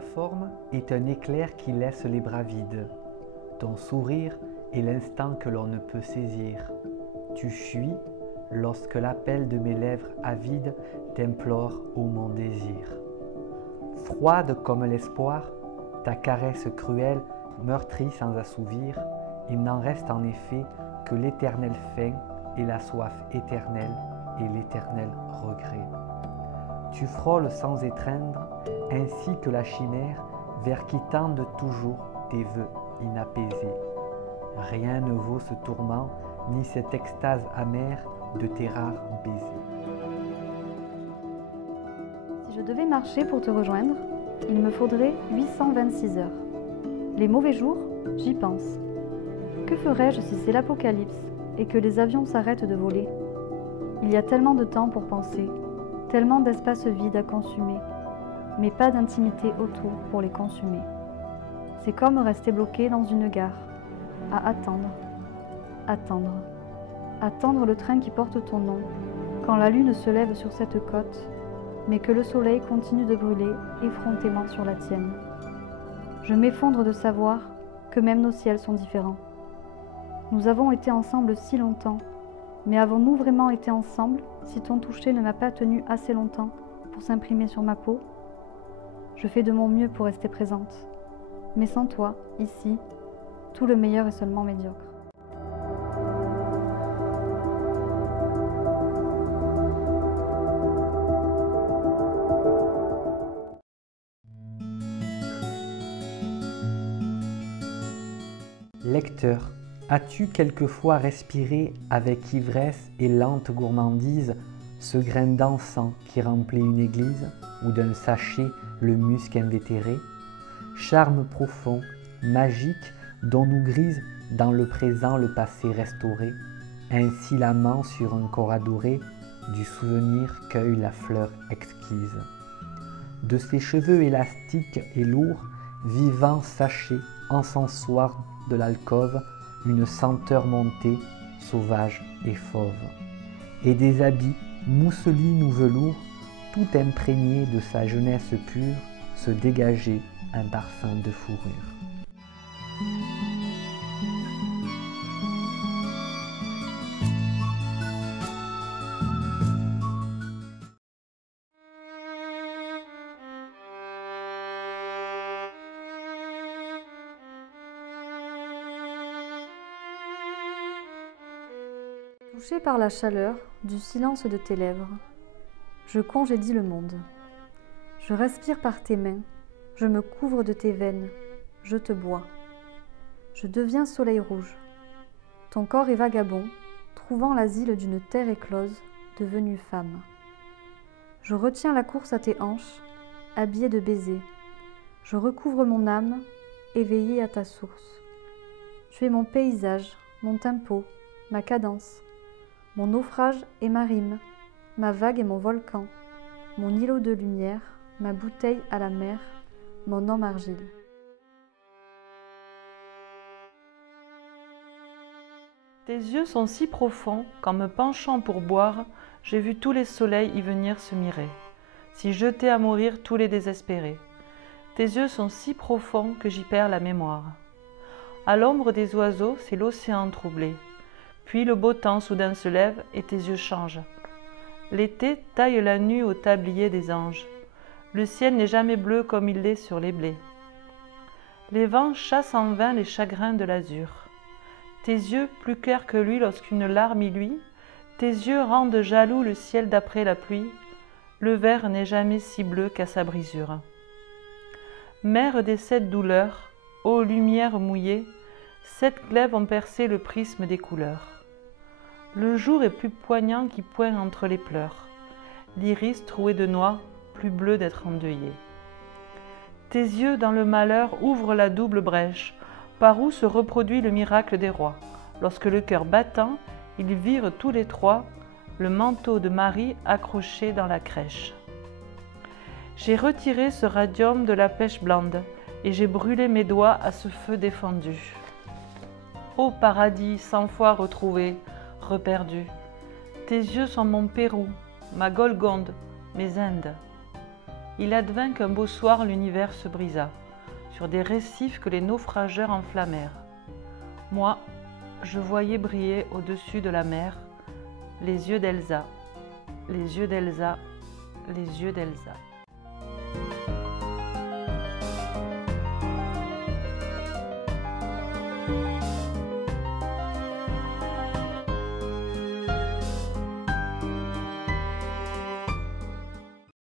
Ta forme est un éclair qui laisse les bras vides. Ton sourire est l'instant que l'on ne peut saisir. Tu fuis lorsque l'appel de mes lèvres avides t'implore ô mon désir. Froide comme l'espoir, ta caresse cruelle meurtrit sans assouvir, il n'en reste en effet que l'éternelle faim et la soif éternelle et l'éternel regret. Tu frôles sans étreindre, ainsi que la chimère, vers qui tendent toujours tes vœux inapaisés. Rien ne vaut ce tourment, ni cette extase amère de tes rares baisers. Si je devais marcher pour te rejoindre, il me faudrait 826 heures. Les mauvais jours, j'y pense. Que ferais-je si c'est l'apocalypse et que les avions s'arrêtent de voler? Il y a tellement de temps pour penser, tellement d'espace vide à consumer, mais pas d'intimité autour pour les consumer. C'est comme rester bloqué dans une gare, à attendre, attendre, attendre le train qui porte ton nom, quand la lune se lève sur cette côte, mais que le soleil continue de brûler effrontément sur la tienne. Je m'effondre de savoir que même nos ciels sont différents. Nous avons été ensemble si longtemps, mais avons-nous vraiment été ensemble si ton toucher ne m'a pas tenu assez longtemps pour s'imprimer sur ma peau? Je fais de mon mieux pour rester présente, mais sans toi, ici, tout le meilleur est seulement médiocre. Lecteur, as-tu quelquefois respiré avec ivresse et lente gourmandise ce grain d'encens qui remplit une église ou d'un sachet le musc invétéré? Charme profond, magique, dont nous grise dans le présent le passé restauré, ainsi l'amant sur un corps adoré du souvenir cueille la fleur exquise. De ses cheveux élastiques et lourds, vivant sachet, encensoir de l'alcôve, une senteur montée, sauvage et fauve. Et des habits, mousseline ou velours, tout imprégné de sa jeunesse pure, se dégageait un parfum de fourrure. Touché par la chaleur du silence de tes lèvres, je congédie le monde. Je respire par tes mains, je me couvre de tes veines, je te bois. Je deviens soleil rouge. Ton corps est vagabond, trouvant l'asile d'une terre éclose, devenue femme. Je retiens la course à tes hanches, habillée de baisers. Je recouvre mon âme, éveillée à ta source. Tu es mon paysage, mon tempo, ma cadence, mon naufrage et ma rime, ma vague et mon volcan, mon îlot de lumière, ma bouteille à la mer, mon homme argile. Tes yeux sont si profonds qu'en me penchant pour boire, j'ai vu tous les soleils y venir se mirer, s'y jeter à mourir tous les désespérés. Tes yeux sont si profonds que j'y perds la mémoire. À l'ombre des oiseaux, c'est l'océan troublé. Puis le beau temps soudain se lève et tes yeux changent. L'été taille la nue au tablier des anges. Le ciel n'est jamais bleu comme il l'est sur les blés. Les vents chassent en vain les chagrins de l'azur. Tes yeux, plus clairs que lui lorsqu'une larme y luit, tes yeux rendent jaloux le ciel d'après la pluie. Le verre n'est jamais si bleu qu'à sa brisure. Mère des 7 douleurs, ô lumière mouillée, 7 glaives ont percé le prisme des couleurs. Le jour est plus poignant qui pointe entre les pleurs. L'iris troué de noix, plus bleu d'être endeuillé. Tes yeux dans le malheur ouvrent la double brèche, par où se reproduit le miracle des rois. Lorsque le cœur battant, ils virent tous les trois le manteau de Marie accroché dans la crèche. J'ai retiré ce radium de la pêche blande, et j'ai brûlé mes doigts à ce feu défendu. Ô paradis 100 fois retrouvé, reperdu, tes yeux sont mon Pérou, ma Golgonde, mes Indes. Il advint qu'un beau soir l'univers se brisa, sur des récifs que les naufrageurs enflammèrent. Moi, je voyais briller au-dessus de la mer les yeux d'Elsa, les yeux d'Elsa, les yeux d'Elsa.